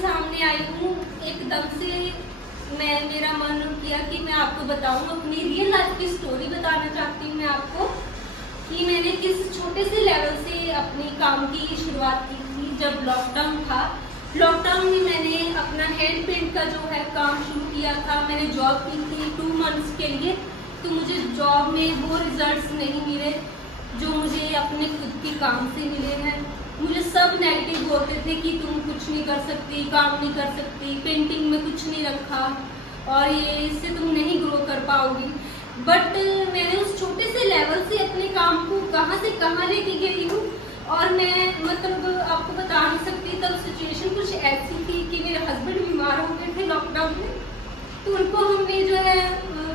सामने आई हूँ एकदम से। मेरा मन किया कि मैं आपको बताऊं, अपनी रियल लाइफ की स्टोरी बताना चाहती हूँ मैं आपको कि मैंने किस छोटे से लेवल से अपनी काम की शुरुआत की थी। जब लॉकडाउन था, लॉकडाउन में मैंने अपना हैंड पेंट का जो है काम शुरू किया था। मैंने जॉब की थी 2 मंथ्स के लिए, तो मुझे जॉब में वो रिजल्ट्स नहीं मिले जो मुझे अपने खुद के काम से मिले हैं। मुझे सब नेगेटिव बोलते थे कि तुम कुछ नहीं कर सकती, काम नहीं कर सकती, पेंटिंग में कुछ नहीं रखा और ये इससे तुम नहीं ग्रो कर पाओगी। बट मैंने उस छोटे से लेवल से अपने काम को कहाँ से कहाँ लेके गई हूँ। और मैं मतलब आपको बता नहीं सकती, तब सिचुएशन कुछ ऐसी थी कि मेरे हस्बैंड बीमार हो गए थे लॉकडाउन में, तो उनको हमने जो है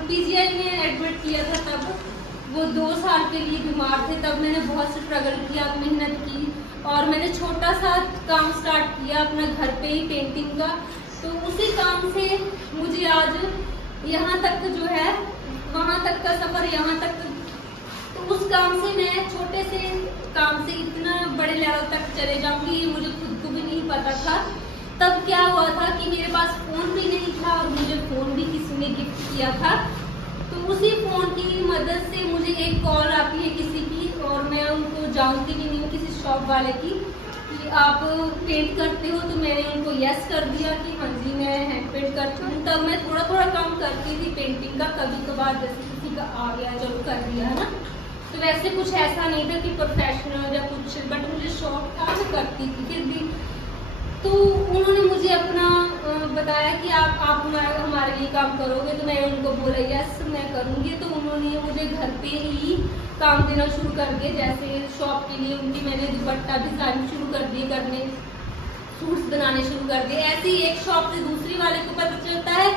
PGI में एडमिट किया था। तब वो 2 साल के लिए बीमार थे। तब मैंने बहुत स्ट्रगल किया, मेहनत की और मैंने छोटा सा काम स्टार्ट किया अपना घर पे ही पेंटिंग का। तो उसी काम से मुझे आज यहाँ तक जो है, वहाँ तक का सफर, यहाँ तक, तो उस काम से मैं छोटे से काम से इतना बड़े लेवल तक चले जाऊंगी ये मुझे खुद को भी नहीं पता था। तब क्या हुआ था कि मेरे पास फोन भी नहीं था और मुझे फोन भी किसी ने गिफ्ट किया था। तो उसी फोन की मदद से मुझे एक कॉल आती है किसी की, और मैं उनको जानती भी नहीं हूँ, किसी शॉप वाले की, कि आप पेंट करते हो। तो मैंने उनको यस कर दिया कि हाँ जी मैं हैंड पेंट करती हूँ। तब मैं थोड़ा थोड़ा काम करती थी पेंटिंग का, कभी कभार जैसे किसी का आ गया चलो कर दिया, है ना। तो वैसे कुछ ऐसा नहीं था कि प्रोफेशनल या कुछ, बट मुझे शौक था, मैं करती थी फिर भी। तो उन्होंने मुझे अपना बताया कि आप हमारे लिए काम करोगे, तो मैंने उनको बोला यस मैं करूँगी। तो उन्होंने मुझे घर पे ही काम देना शुरू कर दिया। जैसे शॉप के लिए उनकी मैंने दुपट्टा डिजाइन शुरू कर दिए करने, सूट्स बनाने शुरू कर दिए। ऐसे ही एक शॉप से दूसरी वाले को पता चलता है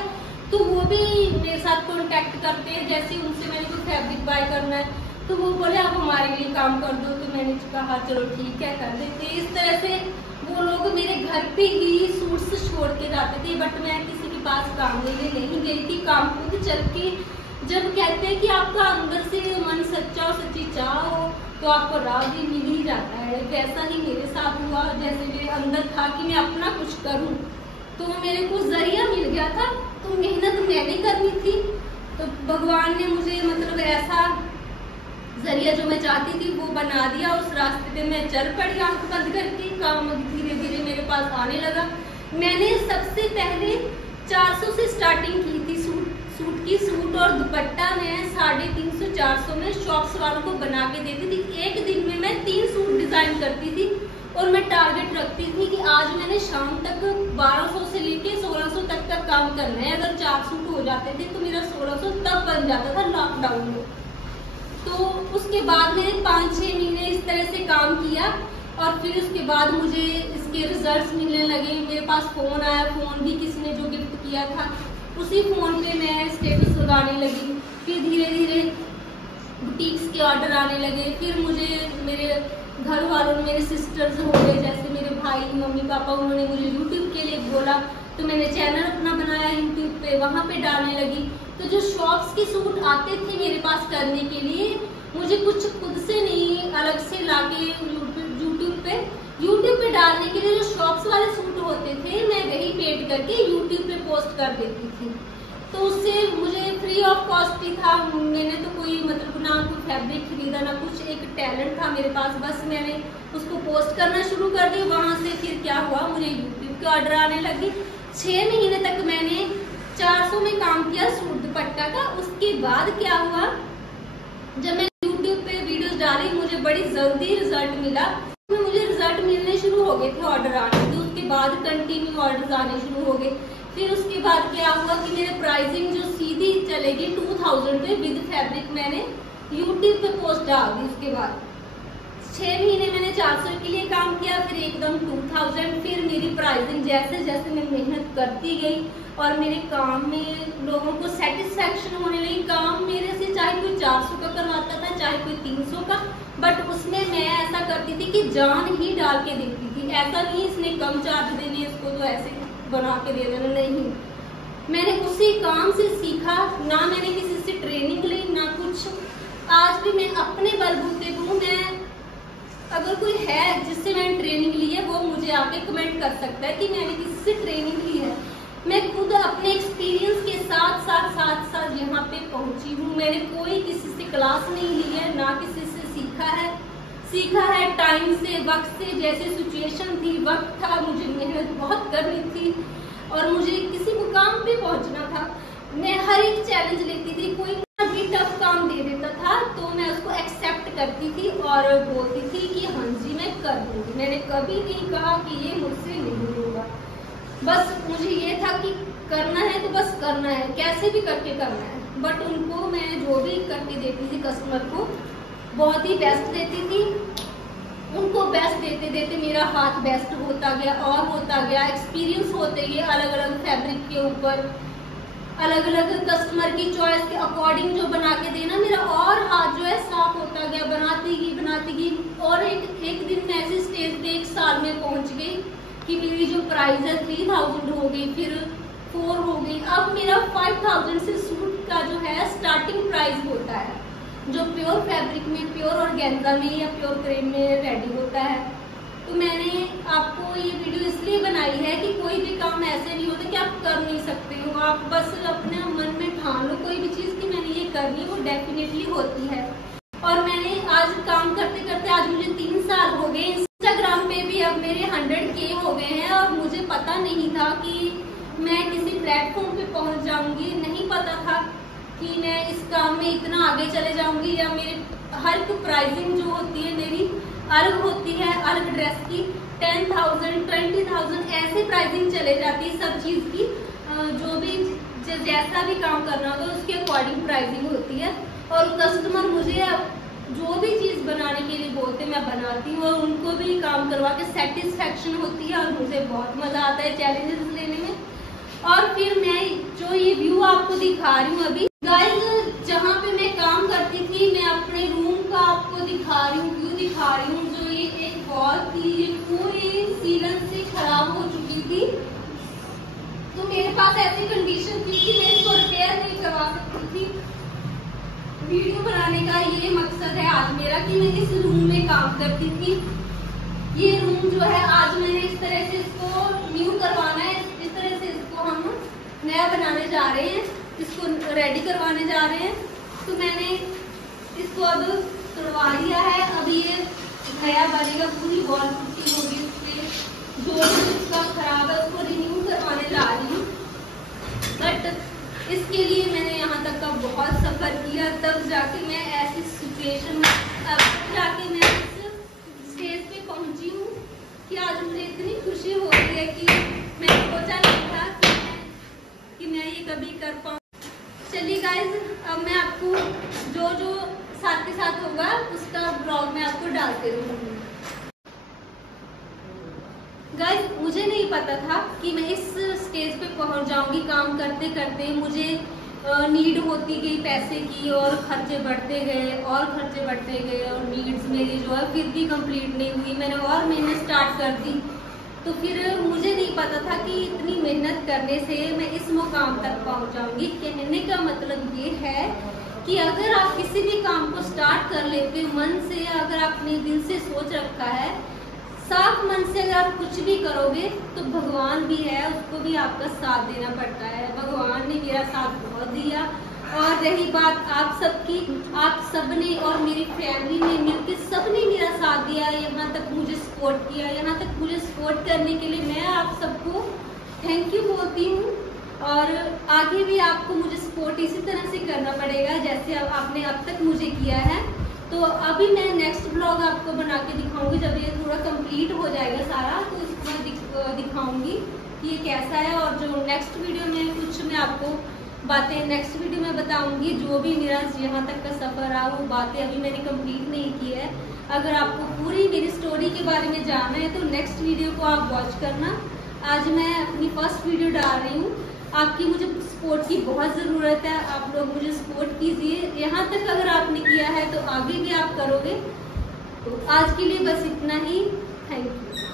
तो वो भी मेरे साथ कॉन्टेक्ट करते हैं। जैसे उनसे मैंने कोई फैब्रिक बाय करना है तो वो बोले आप हमारे लिए काम कर दो, तो मैंने कहा चलो ठीक है कर देते। इस तरह से वो लोग मेरे घर पे ही सूट्स छोड़ के जाते थे, बट मैं किसी के पास काम लेने नहीं गई थी। काम खुद चल के, जब कहते हैं कि आपका अंदर से मन सच्चा और सच्ची चाह हो तो आपको राह भी मिल ही जाता है। वैसा ही मेरे साथ हुआ। जैसे मेरे अंदर था कि मैं अपना कुछ करूं, तो मेरे को जरिया मिल गया था, तो मेहनत मैंने करनी थी। तो भगवान ने मुझे मतलब ऐसा जरिया जो मैं चाहती थी वो बना दिया। उस रास्ते पे मैं चल पड़ी आंख बंद करके। काम धीरे धीरे मेरे पास आने लगा। मैंने सबसे पहले 400 से स्टार्टिंग की थी सूट की। सूट और दुपट्टा मैं 350-400 में शॉप्स वालों को बना के देती थी। एक दिन में मैं 3 सूट डिजाइन करती थी और मैं टारगेट रखती थी कि आज मैंने शाम तक 1200 से लेके 1600 तक का काम करना है। अगर 4 सूट हो जाते थे तो मेरा 1600 तब बन जाता था लॉकडाउन में। तो उसके बाद मैंने 5-6 महीने इस तरह से काम किया और फिर उसके बाद मुझे इसके रिजल्ट्स मिलने लगे। मेरे पास फोन आया, फोन भी किसी ने जो गिफ्ट किया था, उसी फोन पे मैं स्टेटस लगाने लगी। फिर धीरे धीरे बुटीक्स के ऑर्डर आने लगे। फिर मुझे मेरे घर वालों ने, मेरे सिस्टर्स हो गए, जैसे मेरे भाई मम्मी पापा, उन्होंने मुझे यूट्यूब के लिए बोला। तो मैंने चैनल अपना बनाया यूट्यूब पे, वहाँ पे डालने लगी। तो जो शॉप्स के सूट आते थे मेरे पास करने के लिए, मुझे कुछ खुद से नहीं अलग से लाके यूट्यूब पे डालने के लिए जो शॉप्स वाले सूट होते थे मैं वही पेड करके यूट्यूब पे पोस्ट कर देती थी। तो उससे मुझे फ्री ऑफ कॉस्ट भी था। मैंने तो कोई मतलब ना कोई फैब्रिक खरीदा ना कुछ, एक टैलेंट था मेरे पास, बस मैंने उसको पोस्ट करना शुरू कर दिया। वहां से फिर क्या हुआ, मुझे यूट्यूब के ऑर्डर आने लगे। 6 महीने तक मैंने 400 में काम किया सूट दुपट्टा का। उसके बाद क्या हुआ, जब मैं यूट्यूब पे वीडियोस डाली मुझे बड़ी जल्दी रिजल्ट मिला। मुझे रिजल्ट मिलने शुरू हो गए थे, ऑर्डर आने थे। उसके बाद कंटिन्यू ऑर्डर आने शुरू हो गए। फिर उसके बाद क्या हुआ कि मेरे प्राइसिंग जो सीधी चलेगी 2000 पे विद फैब्रिक, मैंने यूट्यूब पे पोस्ट डाल दी। उसके बाद 6 महीने मैंने 400 के लिए काम किया, फिर एकदम 2000। फिर मेरी प्राइसिंग जैसे जैसे मैं मेहनत करती गई और मेरे काम में लोगों को सेटिस्फेक्शन होने लगी। काम मेरे से चाहे कोई 400 का करवाता था, चाहे कोई 300 का, बट उसमें मैं ऐसा करती थी कि जान ही डाल के देती थी। ऐसा नहीं इसने कम चार्ज देने, इसको तो ऐसे बना के दे देना, नहीं। मैंने उसी काम से सीखा, ना मैंने किसी से ट्रेनिंग ली ना कुछ। आज भी मैं अपने बलबूते को मैं अगर कोई है जिससे मैंने ट्रेनिंग ली है वो मुझे आके कमेंट कर सकता है कि मैंने किसी से ट्रेनिंग ली है। मैं खुद अपने एक्सपीरियंस के साथ साथ यहाँ पे पहुंची हूँ। मैंने कोई किसी से क्लास नहीं ली है, ना किसी से सीखा है टाइम से, वक्त से। जैसे सिचुएशन थी, वक्त था, मुझे मेहनत बहुत करनी थी और मुझे किसी मुकाम पे पहुंचना था। मैं हर एक चैलेंज लेती थी, कोई भी टफ काम दे देता था तो मैं उसको एक्सेप्ट करती थी और बोलती थी कि हाँ जी मैं कर दूंगी। मैंने कभी नहीं कहा कि ये मुझसे नहीं होगा। बस मुझे ये था कि करना है तो बस करना है, कैसे भी करके करना है। बट उनको मैं जो भी करके देती थी कस्टमर को बहुत ही बेस्ट देती थी। उनको बेस्ट देते देते मेरा हाथ बेस्ट होता गया और होता गया। एक्सपीरियंस होते गए अलग अलग फैब्रिक के ऊपर, अलग अलग कस्टमर की चॉइस के अकॉर्डिंग जो बना के देना, मेरा और हाथ जो है साफ होता गया। बनाती गई और एक दिन मैं ऐसे स्टेज पे 1 साल में पहुंच गई कि मेरी जो प्राइस है 3000 हो गई, फिर 4 हो गई। अब मेरा 5000 से सूट का जो है स्टार्टिंग प्राइस होता है, जो प्योर फैब्रिक में, प्योर ऑर्गेन्जा में या प्योर क्रेप में रेडी होता है। तो मैंने आपको ये वीडियो इसलिए बनाई है कि कोई भी काम ऐसे नहीं होता कि आप कर नहीं सकते हो। आप बस अपने मन में ठान लो कोई भी चीज की मैंने ये करनी, वो डेफिनेटली होती है। और मैंने आज काम करते करते आज मुझे 3 साल हो गए। इंस्टाग्राम पे भी अब मेरे 100K हो गए हैं और मुझे पता नहीं था कि मैं किसी प्लेटफॉर्म पे पहुंच जाऊंगी। नहीं पता था कि मैं इस काम में इतना आगे चले जाऊंगी या मेरे हर प्राइसिंग जो होती है मेरी अलग होती है। अलग ड्रेस की 10,000 20,000 ऐसे प्राइसिंग चले जाती है सब चीज की। जो भी जैसा भी काम करना होता है उसके अकॉर्डिंग प्राइसिंग होती है। और कस्टमर मुझे जो भी चीज बनाने के लिए बोलते मैं बनाती हूँ और उनको भी काम करवा के सेटिस्फेक्शन होती है और मुझे बहुत मजा आता है चैलेंजेस लेने में। और फिर मैं जो ये व्यू आपको दिखा रही हूँ अभी गाइस, जहाँ पे मैं काम करती थी, मैं अपने रूम का आपको दिखा रही हूँ, व्यू दिखा रही हूँ। जो ये एक वॉल थी ये पूरी सीलन से खराब हो चुकी थी, तो मेरे पास ऐसी कंडीशन थी कि मैं इसको रिपेयर नहीं करवा सकती थी। वीडियो बनाने का ये मकसद है आज मेरा कि मैं इस रूम में काम करती थी। ये रूम जो है आज मैंने इस तरह से इसको न्यू करवाना है, इस तरह से इसको हम नया बनाने जा रहे हैं, इसको रेडी करवाने जा रहे हैं। तो मैंने इसको अब करवा लिया है। अब ये नया बनेगा, पूरी वॉल पुट्टी होगी, उससे जो भी इसका खराब है उसको रिन्यू करवाने जा रही हूँ। बट इसके लिए मैंने यहाँ तक का बहुत सफर किया, तब जाके मैं ऐसी सिचुएशन में अब जाके मैं इस स्टेज पे पहुंची हूँ कि आज मुझे इतनी खुशी हो रही है कि मैंने सोचा नहीं था कि मैं ये कभी कर पाऊँ। चलिए गाइज, अब मैं आपको जो जो साथ के साथ होगा उसका ब्लॉग मैं आपको डालते रहूँगी। गाइज, मुझे नहीं पता था कि मैं इस स्टेज पे पहुंच जाऊंगी। काम करते करते मुझे नीड होती गई पैसे की और खर्चे बढ़ते गए और खर्चे बढ़ते गए और नीड्स मेरी जो है फिर भी कंप्लीट नहीं हुई। मैंने और मेहनत स्टार्ट कर दी, तो फिर मुझे नहीं पता था कि इतनी मेहनत करने से मैं इस मुकाम तक पहुंच जाऊंगी। कहने का मतलब ये है कि अगर आप किसी भी काम को स्टार्ट कर लेते हो मन से, अगर आपने दिल से सोच रखा है, साफ मन से अगर आप कुछ भी करोगे तो भगवान भी है, उसको भी आपका साथ देना पड़ता है। भगवान ने मेरा साथ बहुत दिया। और रही बात आप सबकी, आप सबने और मेरी फैमिली ने मिलकर सबने मेरा साथ दिया, यहाँ तक मुझे सपोर्ट किया। यहाँ तक मुझे सपोर्ट करने के लिए मैं आप सबको थैंक यू बोलती हूँ। और आगे भी आपको मुझे सपोर्ट इसी तरह से करना पड़ेगा जैसे आपने अब तक मुझे किया है। तो अभी मैं नेक्स्ट ब्लॉग आपको बना के दिखाऊंगी, जब ये थोड़ा कंप्लीट हो जाएगा सारा तो उसमें दिखाऊंगी कि ये कैसा है। और जो नेक्स्ट वीडियो में कुछ मैं आपको बातें नेक्स्ट वीडियो में बताऊंगी, जो भी मेरा यहाँ तक का सफर रहा वो बातें अभी मैंने कंप्लीट नहीं की है। अगर आपको पूरी मेरी स्टोरी के बारे में जानना है तो नेक्स्ट वीडियो को आप वॉच करना। आज मैं अपनी फर्स्ट वीडियो डाल रही हूँ। आपकी मुझे सपोर्ट की बहुत ज़रूरत है, आप लोग मुझे सपोर्ट कीजिए। यहाँ तक अगर आपने किया है तो आगे भी आप करोगे। तो आज के लिए बस इतना ही। Thank you.